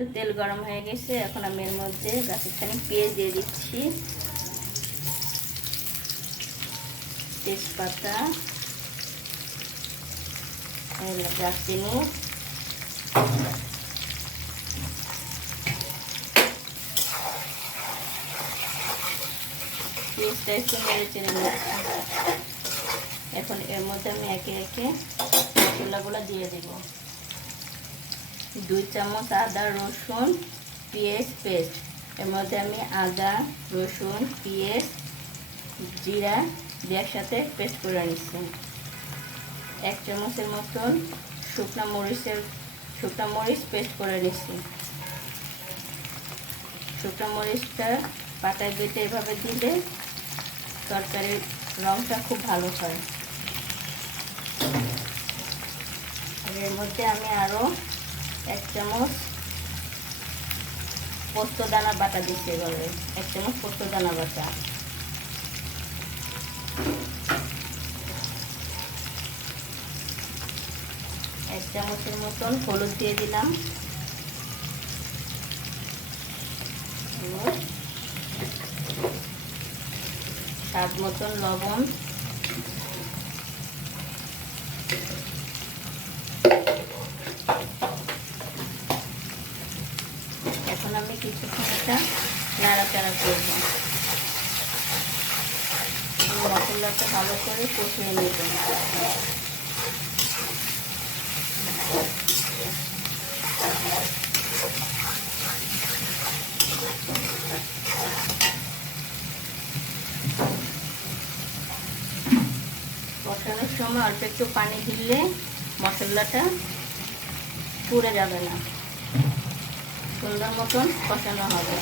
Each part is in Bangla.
তো তেল গরম হয়ে গেছে, এখন আমি এর মধ্যে গাছের খানি পেঁয়াজ দিয়ে দিচ্ছি, তেজপাতা, দারচিনি, পেঁয়াজটা একটু নেড়ে চেড়ে নিচ্ছি। এখন এর মধ্যে আমি একে একে মশলাগুলো দিয়ে দেব। 2 চামচ আদা রসুন পেঁয়াজ পেস্ট, এর মধ্যে আমি আদা রসুন পেঁয়াজ জিরা দিয়ে একসাথে পেস্ট করে নিচ্ছি। 1 চামচের মতন শুকনা মরিচ পেস্ট করে নিচ্ছি। শুকনো মরিচটা পাটায় বেটে এভাবে দিলে তরকারির রঙটা খুব ভালো হয়। এর মধ্যে আমি আরও 1 চামচ পোস্ত দানা বাটা দিচ্ছি। এভাবে 1 চামচ পোস্ত দানা বাটা, 1 চামচের মতন হলুদ দিয়ে দিলাম, স্বাদ মতন লবণ, এখন আমি কিছুক্ষণ এটা নাড়াচাড়া করব। মশলাটা ভালো করে কষিয়ে নেব। কষানোর সময় অল্প একটু পানি দিলে মশলাটা পুড়ে যাবে না, সুন্দর মতন কষানো হবে।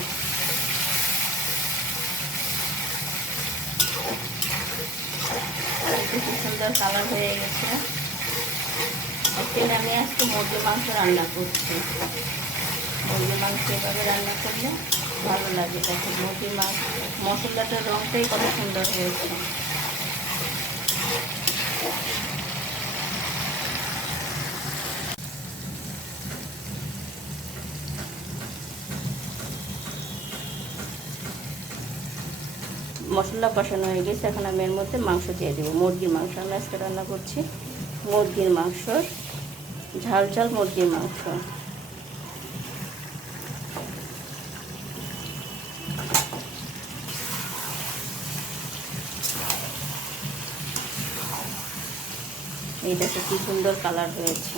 খুব সুন্দর কালার হয়ে গেছে। অ্যাকচুয়ালি আমি আজকে মুরগির মাংস রান্না করছি। মুরগির মাংস এভাবে রান্না করলে ভালো লাগে। তারপর মুরগির মাংস মশলাটার রঙটাই কত সুন্দর হয়েছে। মশলা কষানো হয়ে গেছে, এখন আমি এর মধ্যে মাংস দিয়ে দেবো। মুরগির মাংস আমি আজকে রান্না করছি। মুরগির মাংস, ঝাল ঝাল মুরগির মাংস। এই দেখো কি সুন্দর কালার হয়েছে।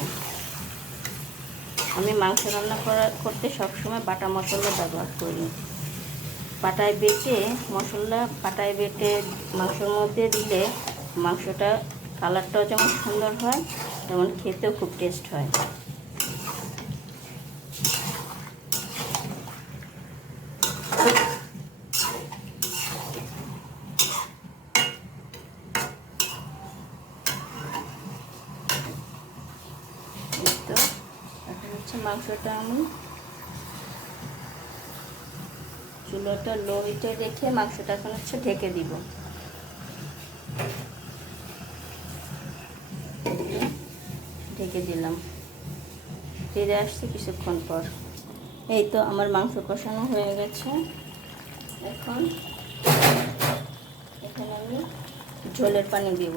আমি মাংস রান্না করতে সবসময় বাটা মশলা ব্যবহার করি। পাটায় বেটে মাংসের মধ্যে দিলে মাংসটা কালারটাও যেমন সুন্দর হয়, তেমন খেতেও খুব টেস্ট হয়। তো এখন হচ্ছে মাংসটা আমি চুলাটা লো হিটে রেখে মাংসটা এখন হচ্ছে ঢেকে দিব। ঢেকে দিলাম, ফিরে আসছি কিছুক্ষণ পর। এই তো আমার মাংস কষানো হয়ে গেছে। এখন এখানে আমি ঝোলের পানি দিব।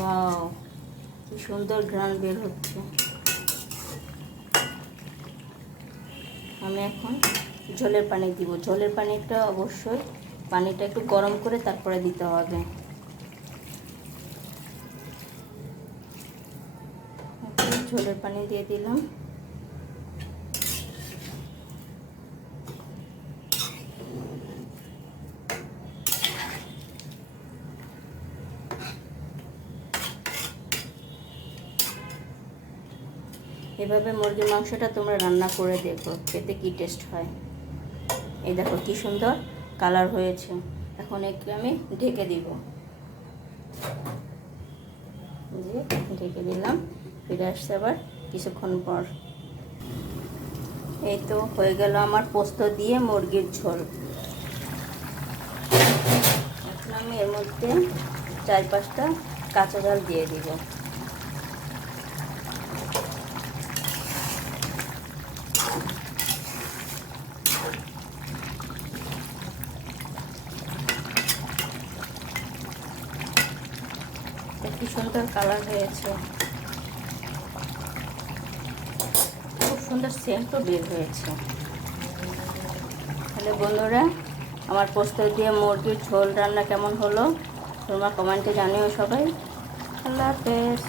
ওয়াও, কি সুন্দর ঘ্রাণ বের হচ্ছে। আমি এখন ঝোলের পানি দিব। ঝোলের পানিটা অবশ্যই পানিটা একটু গরম করে তারপরে দিতে হবে। ঝোলের পানি দিয়ে দিলাম। এভাবে মুরগির মাংসটা তোমরা রান্না করে দেখো, খেতে কি টেস্ট হয়। এই দেখো কি সুন্দর কালার হয়েছে। এখন একটু আমি ঢেকে দিব। ঢেকে দিলাম, ফিরে আসছে আবার কিছুক্ষণ পর। এই তো হয়ে গেল আমার পোস্ত দিয়ে মুরগির ঝোল। এখন আমি এর মধ্যে 4-5টা কাঁচা ঝাল দিয়ে দিব। কি সুন্দর কালার হয়েছে, খুব সুন্দর সেন্টও বের হয়েছে। তাহলে বন্ধুরা, আমার পোস্ত দিয়ে মুরগির ঝোল রান্না কেমন হলো তোমরা কমেন্টে জানিও সবাই। আল্লাহ হাফেজ।